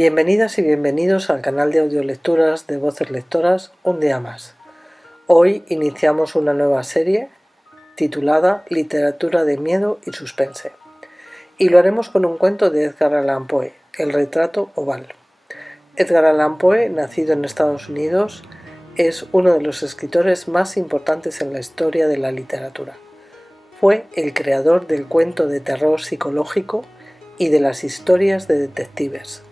Bienvenidas y bienvenidos al canal de audiolecturas de Voces Lectoras un día más. Hoy iniciamos una nueva serie titulada Literatura de miedo y suspense. Y lo haremos con un cuento de Edgar Allan Poe, El retrato oval. Edgar Allan Poe, nacido en Estados Unidos, es uno de los escritores más importantes en la historia de la literatura. Fue el creador del cuento de terror psicológico y de las historias de detectives.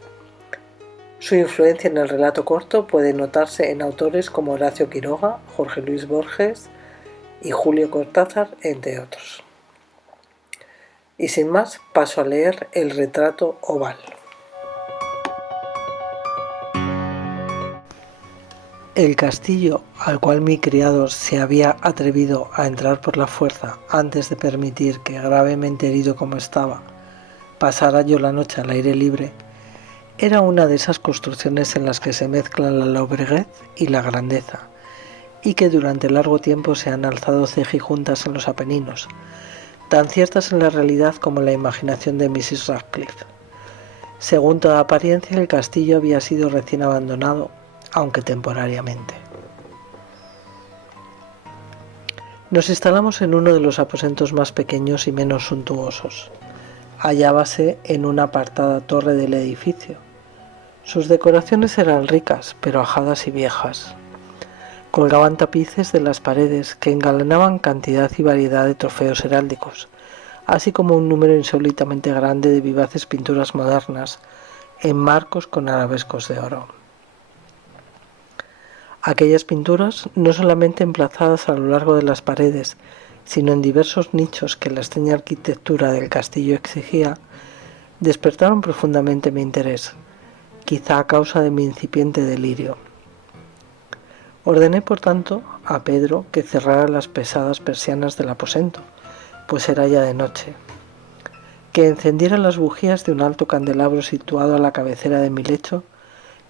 Su influencia en el relato corto puede notarse en autores como Horacio Quiroga, Jorge Luis Borges y Julio Cortázar, entre otros. Y sin más, paso a leer El retrato oval. El castillo al cual mi criado se había atrevido a entrar por la fuerza antes de permitir que, gravemente herido como estaba, pasara yo la noche al aire libre, era una de esas construcciones en las que se mezclan la lobreguez y la grandeza, y que durante largo tiempo se han alzado cejijuntas en los Apeninos, tan ciertas en la realidad como en la imaginación de Mrs. Radcliffe. Según toda apariencia, el castillo había sido recién abandonado, aunque temporariamente. Nos instalamos en uno de los aposentos más pequeños y menos suntuosos. Hallábase en una apartada torre del edificio. Sus decoraciones eran ricas, pero ajadas y viejas. Colgaban tapices de las paredes que engalanaban cantidad y variedad de trofeos heráldicos, así como un número insólitamente grande de vivaces pinturas modernas en marcos con arabescos de oro. Aquellas pinturas, no solamente emplazadas a lo largo de las paredes, sino en diversos nichos que la extraña arquitectura del castillo exigía, despertaron profundamente mi interés, quizá a causa de mi incipiente delirio. Ordené, por tanto, a Pedro que cerrara las pesadas persianas del aposento, pues era ya de noche, que encendiera las bujías de un alto candelabro situado a la cabecera de mi lecho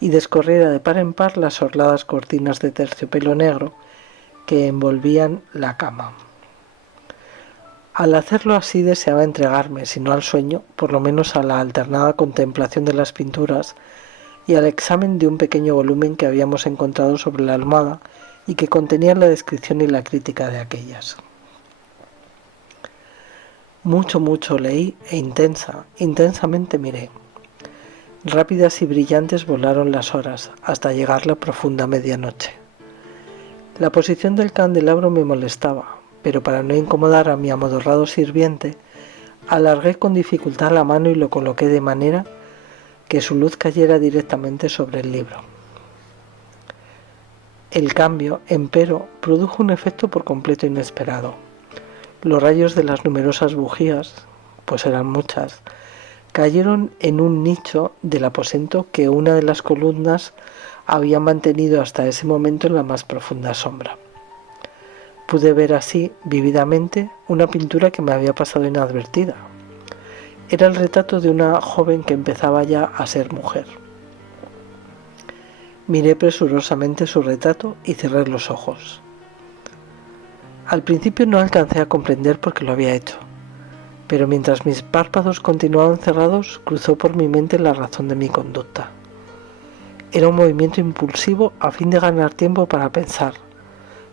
y descorriera de par en par las orladas cortinas de terciopelo negro que envolvían la cama. Al hacerlo así deseaba entregarme, si no al sueño, por lo menos a la alternada contemplación de las pinturas y al examen de un pequeño volumen que habíamos encontrado sobre la almohada y que contenía la descripción y la crítica de aquellas. Mucho leí e intensamente miré. Rápidas y brillantes volaron las horas hasta llegar la profunda medianoche. La posición del candelabro me molestaba, pero para no incomodar a mi amodorrado sirviente, alargué con dificultad la mano y lo coloqué de manera que su luz cayera directamente sobre el libro. El cambio, empero, produjo un efecto por completo inesperado. Los rayos de las numerosas bujías, pues eran muchas, cayeron en un nicho del aposento que una de las columnas había mantenido hasta ese momento en la más profunda sombra. Pude ver así, vívidamente, una pintura que me había pasado inadvertida. Era el retrato de una joven que empezaba ya a ser mujer. Miré presurosamente su retrato y cerré los ojos. Al principio no alcancé a comprender por qué lo había hecho, pero mientras mis párpados continuaban cerrados, cruzó por mi mente la razón de mi conducta. Era un movimiento impulsivo a fin de ganar tiempo para pensar,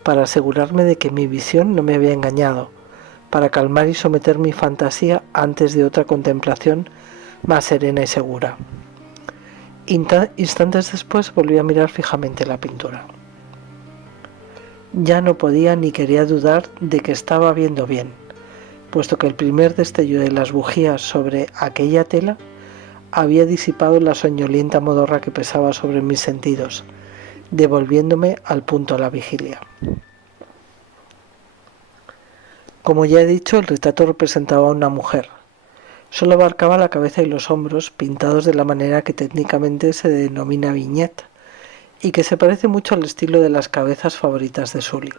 para asegurarme de que mi visión no me había engañado, para calmar y someter mi fantasía antes de otra contemplación más serena y segura. Instantes después volví a mirar fijamente la pintura. Ya no podía ni quería dudar de que estaba viendo bien, puesto que el primer destello de las bujías sobre aquella tela había disipado la soñolienta modorra que pesaba sobre mis sentidos, devolviéndome al punto a la vigilia. Como ya he dicho, el retrato representaba a una mujer. Solo abarcaba la cabeza y los hombros, pintados de la manera que técnicamente se denomina viñeta, y que se parece mucho al estilo de las cabezas favoritas de Sully.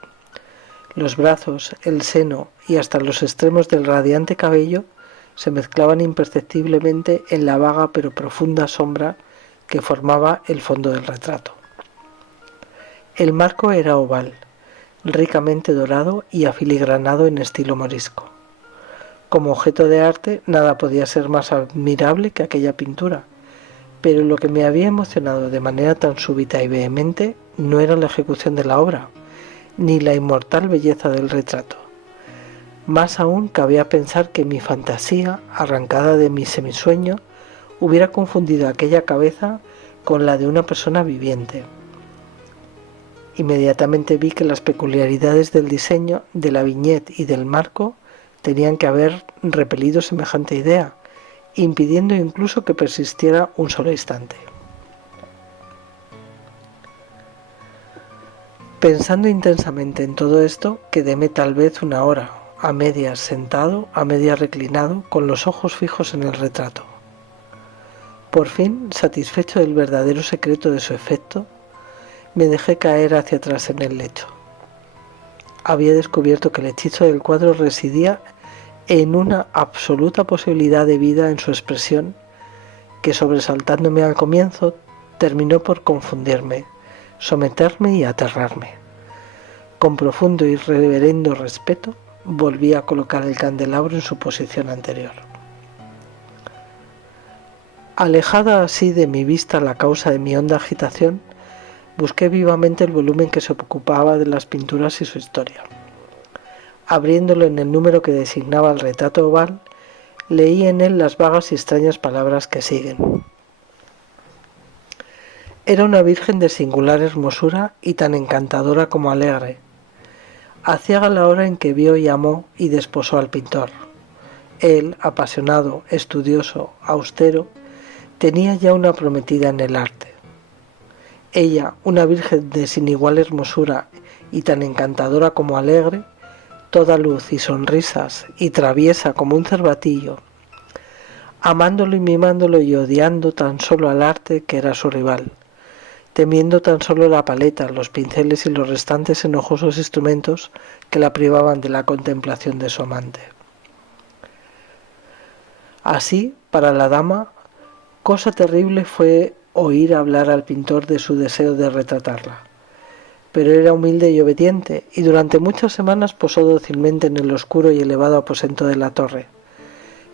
Los brazos, el seno y hasta los extremos del radiante cabello se mezclaban imperceptiblemente en la vaga pero profunda sombra que formaba el fondo del retrato. El marco era oval, ricamente dorado y afiligranado en estilo morisco. Como objeto de arte, nada podía ser más admirable que aquella pintura, Pero lo que me había emocionado de manera tan súbita y vehemente no era la ejecución de la obra, ni la inmortal belleza del retrato. Más aún cabía pensar que mi fantasía, arrancada de mi semisueño, hubiera confundido aquella cabeza con la de una persona viviente. Inmediatamente vi que las peculiaridades del diseño, de la viñeta y del marco tenían que haber repelido semejante idea, impidiendo incluso que persistiera un solo instante. Pensando intensamente en todo esto, quedéme tal vez una hora, a medias sentado, a medias reclinado, con los ojos fijos en el retrato. Por fin, satisfecho del verdadero secreto de su efecto, me dejé caer hacia atrás en el lecho. Había descubierto que el hechizo del cuadro residía en una absoluta posibilidad de vida en su expresión, que sobresaltándome al comienzo, terminó por confundirme, someterme y aterrarme. Con profundo y reverendo respeto, volví a colocar el candelabro en su posición anterior. Alejada así de mi vista la causa de mi honda agitación, busqué vivamente el volumen que se ocupaba de las pinturas y su historia. Abriéndolo en el número que designaba el retrato oval, leí en él las vagas y extrañas palabras que siguen. Era una virgen de singular hermosura y tan encantadora como alegre. Aciaga la hora en que vio y amó y desposó al pintor. Él, apasionado, estudioso, austero, tenía ya una prometida en el arte. Ella, una virgen de sin igual hermosura y tan encantadora como alegre, toda luz y sonrisas y traviesa como un cervatillo, amándolo y mimándolo y odiando tan solo al arte que era su rival, temiendo tan solo la paleta, los pinceles y los restantes enojosos instrumentos que la privaban de la contemplación de su amante. Así, para la dama, cosa terrible fue oír hablar al pintor de su deseo de retratarla. Pero era humilde y obediente, y durante muchas semanas posó dócilmente en el oscuro y elevado aposento de la torre,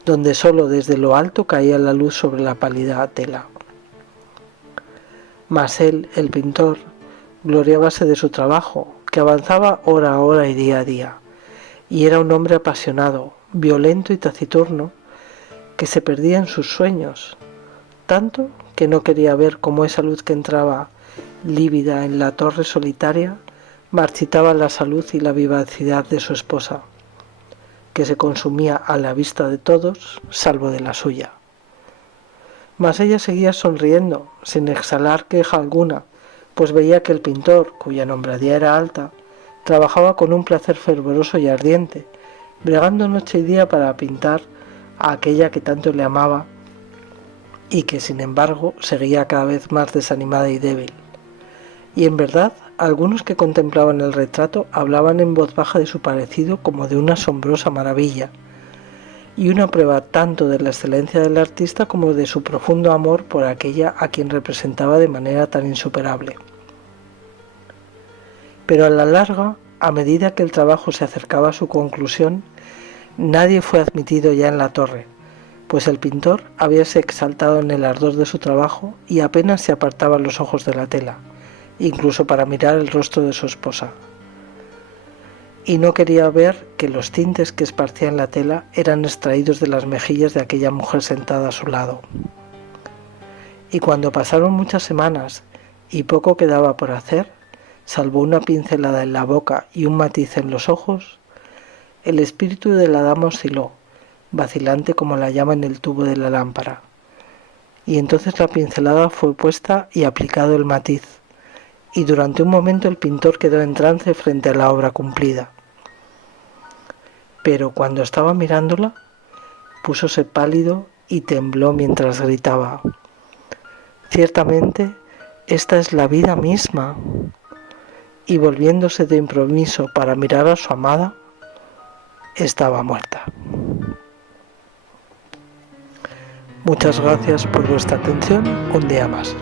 donde sólo desde lo alto caía la luz sobre la pálida tela. Mas él, el pintor, gloriábase de su trabajo, que avanzaba hora a hora y día a día, y era un hombre apasionado, violento y taciturno, que se perdía en sus sueños, tanto que no quería ver cómo esa luz que entraba lívida en la torre solitaria marchitaba la salud y la vivacidad de su esposa, que se consumía a la vista de todos, salvo de la suya. Mas ella seguía sonriendo, sin exhalar queja alguna, pues veía que el pintor, cuya nombradía era alta, trabajaba con un placer fervoroso y ardiente, bregando noche y día para pintar a aquella que tanto le amaba y que, sin embargo, seguía cada vez más desanimada y débil. Y en verdad, algunos que contemplaban el retrato hablaban en voz baja de su parecido como de una asombrosa maravilla, y una prueba tanto de la excelencia del artista como de su profundo amor por aquella a quien representaba de manera tan insuperable. Pero a la larga, a medida que el trabajo se acercaba a su conclusión, nadie fue admitido ya en la torre, pues el pintor habíase exaltado en el ardor de su trabajo y apenas se apartaba los ojos de la tela, incluso para mirar el rostro de su esposa. Y no quería ver que los tintes que esparcía en la tela eran extraídos de las mejillas de aquella mujer sentada a su lado. Y cuando pasaron muchas semanas y poco quedaba por hacer, salvo una pincelada en la boca y un matiz en los ojos, el espíritu de la dama osciló, vacilante como la llama en el tubo de la lámpara. Y entonces la pincelada fue puesta y aplicado el matiz, y durante un momento el pintor quedó en trance frente a la obra cumplida. Pero cuando estaba mirándola, púsose pálido y tembló mientras gritaba: «Ciertamente, esta es la vida misma». Y volviéndose de improviso para mirar a su amada, estaba muerta. Muchas gracias por vuestra atención un día más.